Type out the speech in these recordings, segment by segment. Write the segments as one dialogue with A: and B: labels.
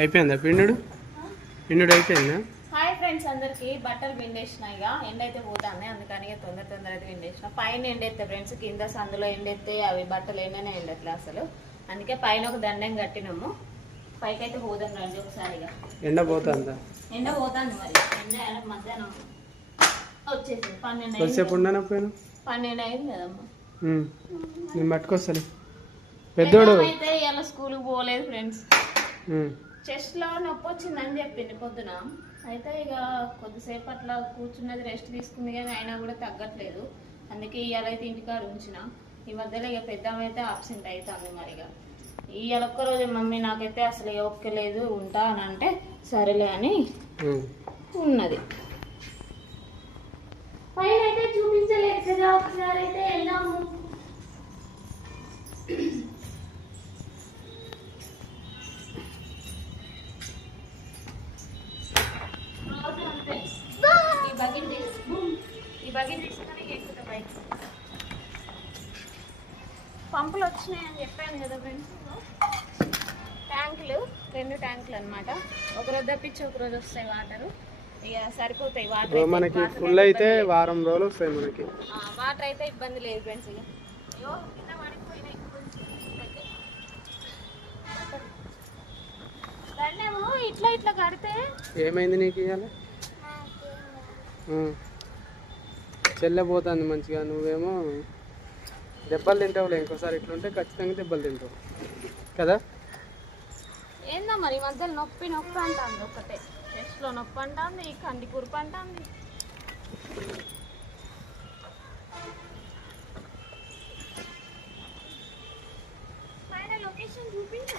A: అయిపోయిందా పిండుడు? పిండుడు అయిపోయిందా?
B: హాయ్ ఫ్రెండ్స్ అందరికి. బట్టలు పిండేసిన ఇక. ఎండ అయితే పోతాను అందుకని తొందర తొందర అయితే పిండేసిన. పైన ఎండెత్తే ఫ్రెండ్స్ కింద సందులో ఎండెత్తే అవి బట్టలు ఎండనే ఎండట్లే అసలు. అందుకే పైన ఒక దండం కట్టినాము. పైకి అయితే పోదాం రండి ఒకసారి
A: ఎండ పోతుందా?
B: ఎండ పోతాను మరి. ఎండ మధ్యాహ్నం వచ్చేసింది. పన్నెండు పన్నెండు అయింది కదమ్మా.
A: నేను పట్టుకొస్తాను పెద్దోడు.
B: అయితే ఇలా స్కూల్కి పోలేదు ఫ్రెండ్స్. చెస్ట్లో నొప్పి వచ్చిందని చెప్పింది పొద్దున. అయితే ఇక కొద్దిసేపు అట్లా కూర్చున్నది రెస్ట్ తీసుకుంది కానీ అయినా కూడా తగ్గట్లేదు. అందుకే ఇవాళ అయితే ఇంటికాడ ఉంచిన. ఈ మధ్యలో ఇక పెద్దమ్మ అయితే అబ్సెంట్ అవుతుంది మరి ఇక ఇవాళ ఒక్కరోజు మమ్మీ నాకైతే అసలు ఇక ఒక్కలేదు ఉంటా అని అంటే సరేలే అని. ఉన్నది. పైన అయితే చూపించలేదు కదా ఒకసారి అయితే వచ్చినాయని చెప్పాను కదా ఫ్రెండ్స్ ట్యాంకులు రెండు ట్యాంకులు అన్నమాట. ఒక రోజు తప్పించి ఒక రోజు వస్తాయి వాటర్. ఇక సరిపోతాయి వాటర్
A: మనకి ఫుల్ అయితే వారం రోజులు వస్తాయి మనకి.
B: వాటర్ అయితే ఇబ్బంది లేదు ఫ్రెండ్స్ ఇక. కింద పడిపోయినాయి. ఇట్లా ఇట్లా కడితే.
A: ఏమైంది నీకు ఇవాళ ఉమ్. చెల్లె పోతుంది మంచిగా నువ్వేమో దెబ్బలు తింటావులే ఇంకోసారి ఇట్లుంటే ఖచ్చితంగా దెబ్బలు తింటావు. కదా?
B: ఏందా మరి మధ్యలో నొప్పి నొప్పి అంటుంది ఒకటే. చెస్ట్లో నొప్పి అంటుంది కండి కురుపు అంటుంది. లొకేషన్ చూపించు.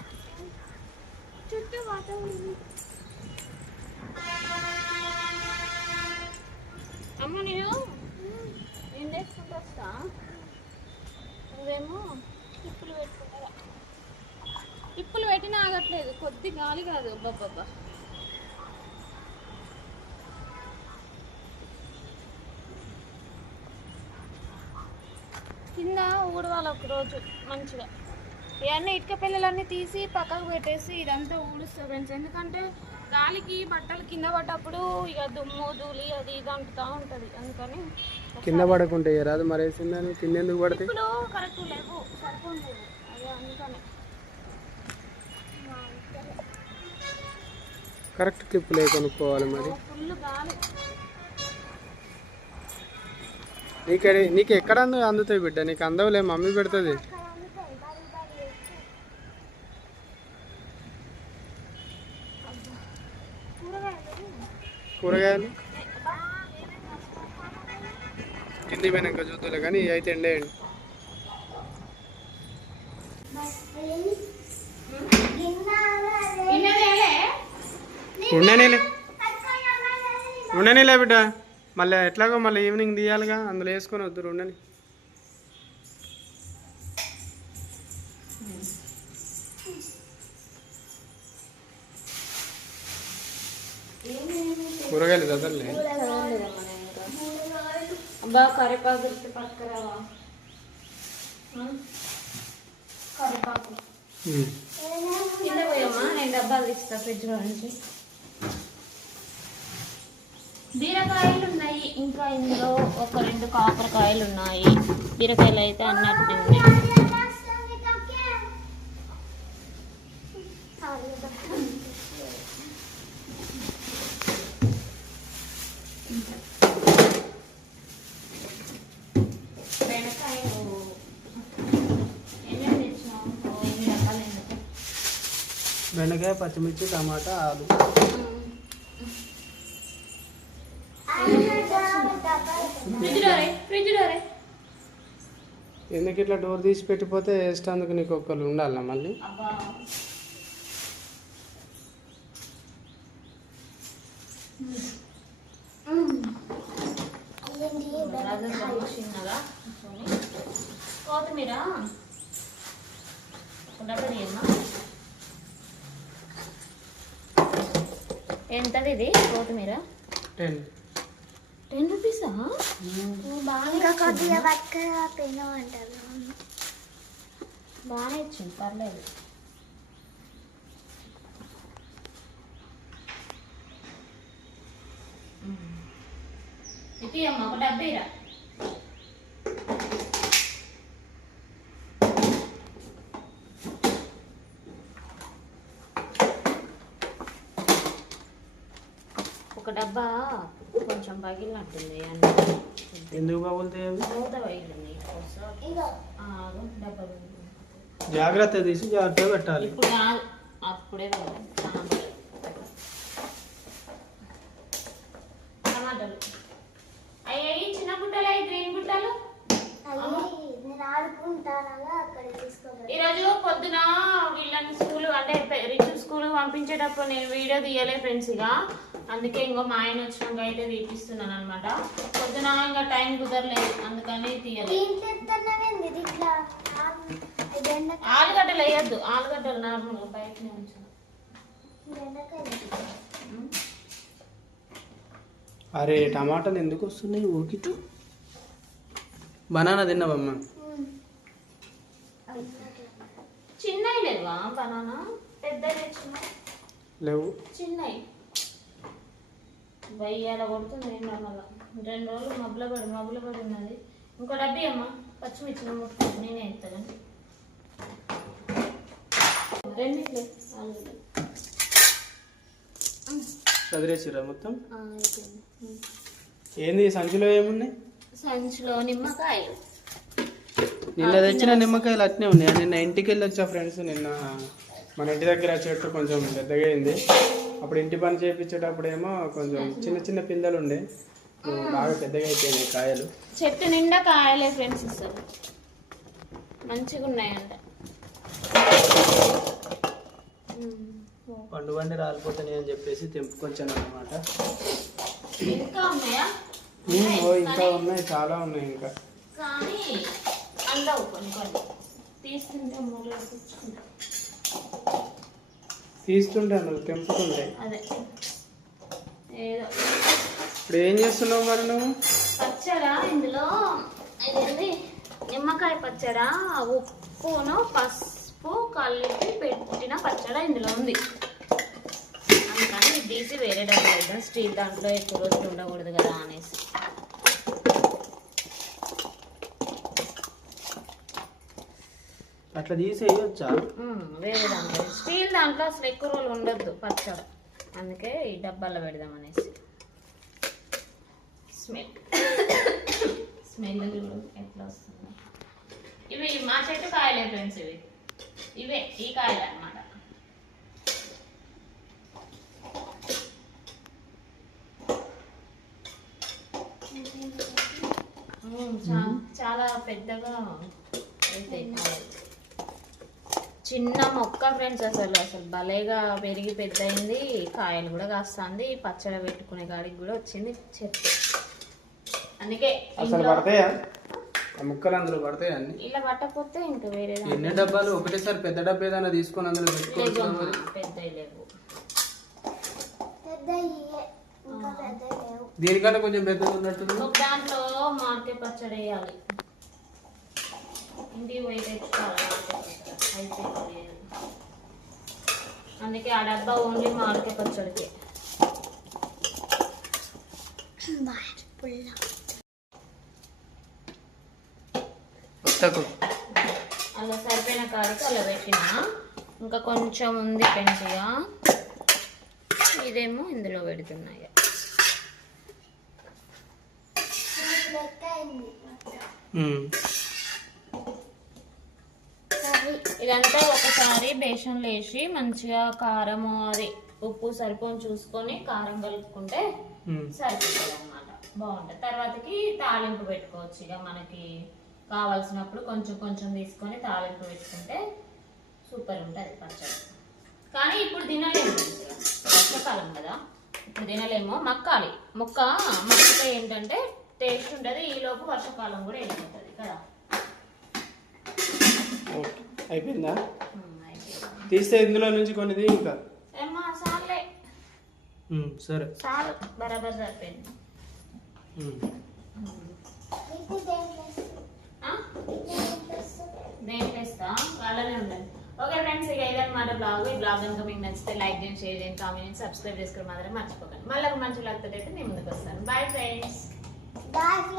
B: చుట్టూ వాతావరణం అమ్మ నేను నేను తెచ్చుకుంటూ వస్తా నువ్వేమో టిప్పులు పెట్టుకుంటా. టిప్పులు పెట్టినా ఆగట్లేదు. కొద్ది గాలి కాదు. బాబ్బా కింద ఊడవాలి ఒకరోజు మంచిగా. ఇవన్నీ ఇటుక పిల్లలన్నీ తీసి పక్కకు పెట్టేసి ఇదంతా ఊడుస్తా ఫ్రెండ్స్. ఎందుకంటే గాలికి బట్టలు కింద పడ్డప్పుడు ఇక దుమ్ము ధూళి అది ఇది అంటుతా ఉంటుంది. అందుకని
A: కింద పడకుంటే రాదు మరేసిందని కింద ఎందుకు పడతాయి?
B: ఇప్పుడు కరెక్ట్ లేవు సరిపోలేదు. అదే అందుకని.
A: కరెక్ట్ క్లిప్పులే కొనుక్కోవాలి మరి. నీకు నీకు ఎక్కడ అందు అందుతాయి బిడ్డ? నీకు అందవులే మమ్మీ పెడుతుంది. కూరగాయలు. కింది పోయినాక చూద్దాలే కానీ ఇవి అయితే ఎండేయండి ఉండనేలే. ఉండనేలే బిడ్డ. మళ్ళీ ఎట్లాగో మళ్ళీ ఈవినింగ్ తీయాలిగా అందులో వేసుకొని వద్దు ఉండని. కూరగాయలు చదవలే
B: అబ్బా కరివేపాకు ఇస్తే పట్టుకురావా ఆ? కరివేపాకు. కింద పోయమ్మా నేను డబ్బాలు తీస్తా ఫ్రిడ్జ్లో నుంచి. బీరకాయలు ఉన్నాయి. ఇంకా ఇందులో ఒక రెండు కాకరకాయలు ఉన్నాయి. బీరకాయలు అయితే అన్నట్టు ఉన్నాయి బెండకాయలు ఎన్ని తెచ్చినావు ఓ ఎన్ని రకాలు ఎందుకు
A: బెండకాయ పచ్చిమిర్చి టమాటా ఆలు. ఎందుకు ఇట్లా డోర్ తీసి పెట్టిపోతే వేసేటందుకు నీకు ఒక్కరు ఉండాలా మళ్ళీ?
B: ఎంతది ఇది కొత్తిమీర?
A: టెన్.
B: టెన్ రూపీసా?
C: బాగా కొద్దిగా బక్క పెనమంటారు
B: బాగానే ఇచ్చింది పర్లేదు. ఇది అమ్మ ఒక డబ్బై డబ్బా కొంచెం పగిలినట్టుంది అన్ని.
A: ఎందుకు బాగుతాయి అవి?
B: మూత పగిలింది.
C: ఇగో.
B: ఆగు, డబ్బా పగిలింది.
A: జాగ్రత్త తీసి జాగ్రత్తగా పెట్టాలి.
B: ఇప్పుడు అప్పుడే. టమాటాలు. అయ్యాయి చిన్న గుట్టలు గ్రీన్ గుట్టలు ఈరోజు పొద్దున వీళ్ళని స్కూల్ అంటే రిచు స్కూల్ పంపించేటప్పుడు నేను వీడియో తీయలే ఫ్రెండ్స్ ఇక అందుకే ఇంకో మా ఆయన వచ్చినాక అయితే తీపిస్తున్నాను అనమాట పొద్దున ఇంకా టైం కుదరలేదు అందుకని తీయలేదు. ఆలుగడ్డలు వేయద్దు ఆలుగడ్డలు నార్మల్గా బయటనే
C: బెండకాయ
A: అరే టమాటాలు ఎందుకు వస్తున్నాయి ఊకిటు బనానా తిన్నావమ్మా.
B: చిన్నవి లేవా బనానా? పెద్ద
A: లేవు.
B: చిన్నవి. వెయ్యాల కొడుతుంది నిన్న మళ్ళా. రెండు రోజులు మబ్బుల పడి మబ్బుల పడి ఉన్నది. ఇంకో డబ్బీ అమ్మ పచ్చిమిర్చి ముట్టుకుంటు నేనే ఎత్తాను రెండిట్లే.
A: చదివేసిరా మొత్తం. ఏంది సంచిలో ఏమున్నాయి?
B: సంచిలో నిమ్మకాయలు.
A: నిన్న తెచ్చిన నిమ్మకాయలు అట్నే ఉన్నాయి? నిన్న ఇంటికి వెళ్ళి వచ్చా ఫ్రెండ్స్ నిన్న మన ఇంటి దగ్గర చెట్టు కొంచెం పెద్దగా అయింది. అప్పుడు ఇంటి పని చేయించేటప్పుడు ఏమో కొంచెం చిన్న చిన్న పిందెలు ఉండే బాగా పెద్దగా అయిపోయినాయి కాయలు.
B: చెట్టు నిండా కాయలే ఫ్రెండ్స్ ఇస్తారు మంచిగా ఉన్నాయంట.
A: పండు బండి రాలిపోతున్నాయి అని చెప్పేసి తెంపుకొచ్చాను అనమాట
B: ఇంకా ఉన్నాయా?
A: ఓ ఇంకా ఉన్నాయి చాలా ఉన్నాయి ఇంకా.
B: కానీ అందవు కొన్ని కొన్ని తీసుకుంటే మూడు కూర్చుకుంటా
A: తీస్తుంటాను తెంపుతుంటే
B: అదే. ఏదో.
A: ఇప్పుడు ఏం చేస్తున్నావు మరి నువ్వు?
B: పచ్చడా ఇందులో? ఇదేంటి నిమ్మకాయ పచ్చడా ఉప్పును పసుపు కలిపి పెట్టిన పచ్చడా ఇందులో ఉంది. అందుకని ఇది తీసి వేరే డబ్బులు వేద్దాం స్టీల్ దాంట్లో ఎక్కువ రోజులు ఉండకూడదు కదా అనేసి.
A: అట్లా తీసేయొచ్చా?
B: వేరే దాంట్లో స్టీల్ దాంట్లో అసలు ఎక్కువ రోజులు ఉండొద్దు పచ్చడి అందుకే ఈ డబ్బాలో పెడదాం అనేసి. స్మెల్. స్మెల్ ఎట్లా వస్తుంది. ఇవి మా చెట్టు కాయలే ఫ్రెండ్స్ ఇవి. ఇవే ఈ కాయలు అన్నమాట. చాలా పెద్దగా అయితే కాయలు చిన్న మొక్క ఫ్రెండ్స్ అసలు అసలు భలేగా పెరిగి పెద్ద అయింది కాయలు కూడా కాస్తుంది. పచ్చడి పెట్టుకునే కాడికి కూడా వచ్చింది చెట్టు. అందుకే
A: అసలు పడతాయా? ముక్కలు అందులో పడతాయా అన్ని?
B: ఇలా పట్టకపోతే ఇంకా వేరే
A: ఎన్ని డబ్బాలు? ఒకటేసారి పెద్ద డబ్బా ఏదైనా తీసుకొని అందులో పెట్టుకోవచ్చు
B: పెద్ద లేవు.
A: దీనికన్నా కొంచెం పెద్దది ఉన్నట్టుంది.
B: ఒక దాంట్లో మార్కెట్ పచ్చడి వేయాలి. ఇంటికి పోయి తెచ్చుకోవాలి లేదు అందుకే ఆ డబ్బా ఓన్లీ మార్కెట్ పచ్చడికే. అలా సరిపోయిన కాడికి అలా పెట్టిన. ఇంకా కొంచెం ఉంది పెంచిగా. ఇదేమో ఇందులో పెడుతున్నాయి
C: లెక్క అయింది మొత్తం.
A: ఉమ్.
C: కర్రీ
B: ఇదంతా ఒకసారి బేసన్లో వేసి మంచిగా కారము అది ఉప్పు సరిపోని చూసుకొని కారం కలుపుకుంటే. సరిపోతుంది అనమాట బాగుంటుంది. తర్వాతకి తాలింపు పెట్టుకోవచ్చు ఇక మనకి కావాల్సినప్పుడు కొంచెం కొంచెం తీసుకొని తాలింపు పెట్టుకుంటే సూపర్ ఉంటుంది పచ్చడి. కానీ ఇప్పుడు తినలేము. వర్షాకాలం కదా. ఇప్పుడు తినలేము. మక్కాలి. మొక్క మక్కితే ఏంటంటే టేస్ట్ ఉంటుంది. ఈలోపు వర్షాకాలం కూడా వెళ్ళిపోతుంది కదా.
A: ఓకే. అయిపోయిందా. తీస్తే ఇందులో నుంచి కొన్ని తీ ఇంకా సరే.
B: వాళ్ళనే ఉండండి ఓకే ఫ్రెండ్స్ ఇక ఇదన్నమాట బ్లాగ్ ఈ బ్లాగ్ కనుక మీకు నచ్చితే లైక్ చేయండి షేర్ చేయండి కామెంట్ చేయండి సబ్స్క్రైబ్ చేసుకోవడం మాత్రం మర్చిపోకండి. మళ్ళీ ఒక మంచి బ్లాగ్ అయితే నేను ముందుకు వస్తాను. Bye friends
C: dark